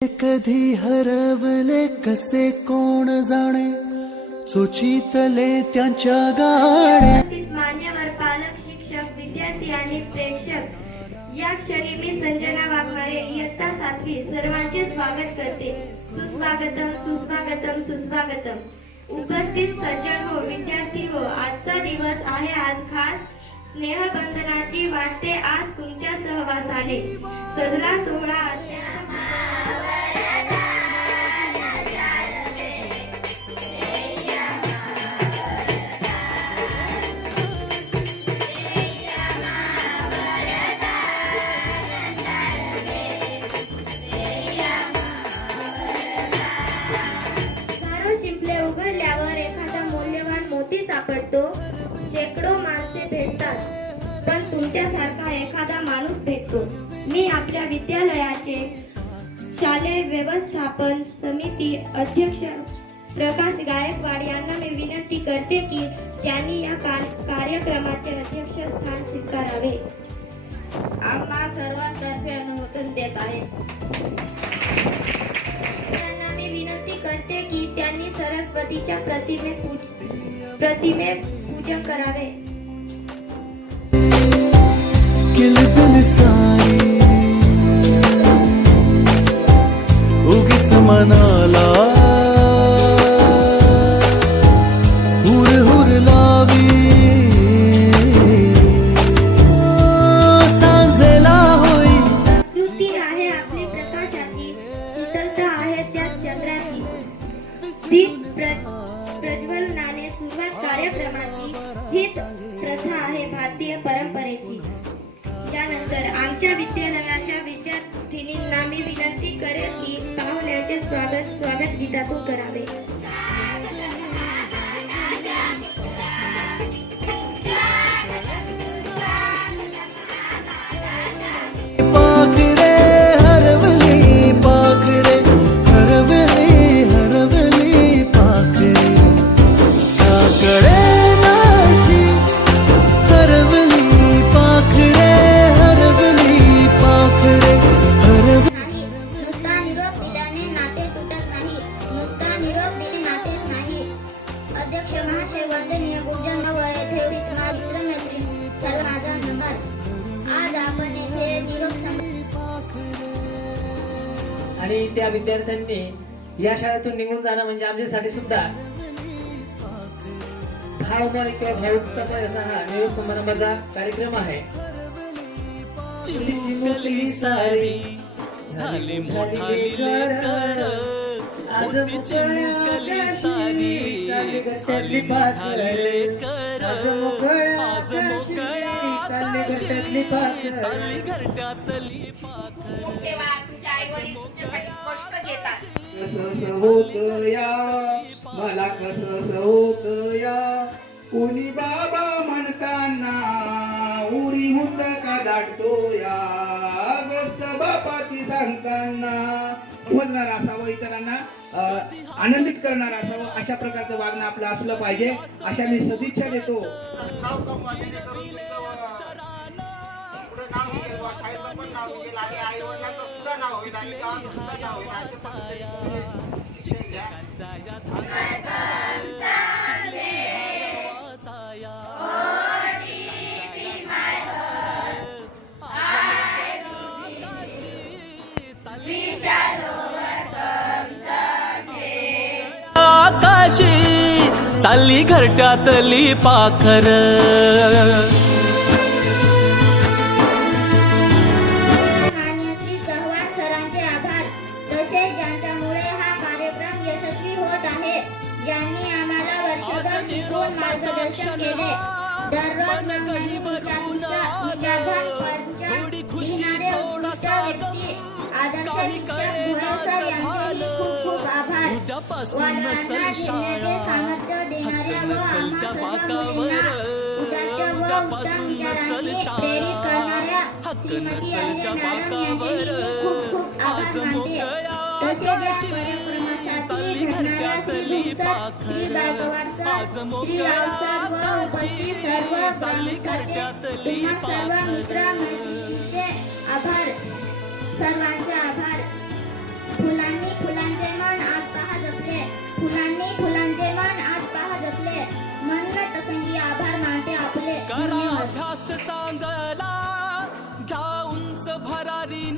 कधी हरवले कसे कोण जाणे, चोचीतले त्यांच्या गाणे. मान्यवर पालक, शिक्षक, विद्यार्थी आणि प्रेक्षक, या क्षणी मी संजना वाघमारे इयत्ता 7वी सर्वांचे स्वागत करते. सुस्वागतम सुस्वागतम सुस्वागतम. उपस्थित सज्जन हो, विद्यार्थी हो, आजचा दिवस आहे आज खास. स्नेहबंधनाची वाटते आज तुमच्या सहवासाने. सजला सोहळा उघडल्यावर एखादा मौल्यवान मोती सापडतो. शेकडो माणसे भेटतात, पण तुमच्यासारखा एखादा माणूस भेटतो. मी आपल्या विद्यालयाचे शालेय व्यवस्थापन समिती अध्यक्ष प्रकाश गायकवाड यांना मी विनंती करते की त्यांनी या कार्यक्रमाचे अध्यक्षस्थान स्वीकारावे. आम्हा सर्वांतर्फे अनुमोदन देत आहे. करते की त्यांनी सरस्वतीच्या प्रतिमे पूजन करावे. किलबिल सारी उगीच मनाला हुर हुर लावी, सांजेला होई. संस्कृती आहे आपली प्रकाशाची, शीतलता आहे त्या चंद्राची. दीप प्रज्वलनाने सुरुवात कार्यक्रमाची, हीच प्रथा आहे भारतीय परंपरेची. त्यानंतर आमच्या विद्यालयाच्या विद्यार्थिनींना मी विनंती करेन की पाहुण्याचे स्वागत गीतातून करावे. अध्यक्ष महाशय, वंदनीय गुरुजन येथे सर्व माझा नंबर. आज आपण येथे निरोप आणि त्या विद्यार्थ्यांनी या शाळेतून निघून जाणं म्हणजे आमच्यासाठी सुद्धा भावमारी किंवा भावुकता असा हा निरोप समारंभाचा कार्यक्रम आहे. चिमुकली सारी झाली मोठाली लेकर, मोठी चिमुकली सारी झाली मोठाली लेकर. आज मोकळ्या आकाशी चालली घरट्यातली पाखर. कसं होत या मला, कसं होत या, कोणी बाबा म्हणताना उरी हुंद का दाटतो या, गोष्ट बापाची सांगताना. समजणार असावं, इतरांना आनंदित करणार असावं, अशा प्रकारचं वागणं आपलं असलं पाहिजे, अशा मी सदिच्छा देतो. आकाशी चालली घरट्यातली पाखर. सरांचे आभार, तसेच ज्यांच्यामुळे हा कार्यक्रम यशस्वी होत आहे, ज्यांनी आम्हाला वर्षभर शिकवून मार्गदर्शन केले. दररोज नवनवीन विचारधन पंच लिहिणारे उत्कृष्ट व्यक्ती आदर्श शिक्षक भोयर सर यांचेही खूप खूप आभार. वडिलांना घेण्याचे सामर्थ्य देणाऱ्या व आम्हा सर्व मुलींना उदात्त व उत्तम विचारांनी प्रेरित करणाऱ्या श्रीमती अहिल्या मॅडम यांचेही खूप खूप आभार मानते. तसेच या कार्यक्रमासाठी घडणाऱ्या श्री गुंजर, श्री गायकवाड सर, श्री राव सर व उपस्थित सर्व ग्रामस्थांचे, तुम्हा सर्व मित्र मैत्रिणींचे आभार. सर्वांचे आभार. करा अभ्यास चांगला, घ्या उंच भरारी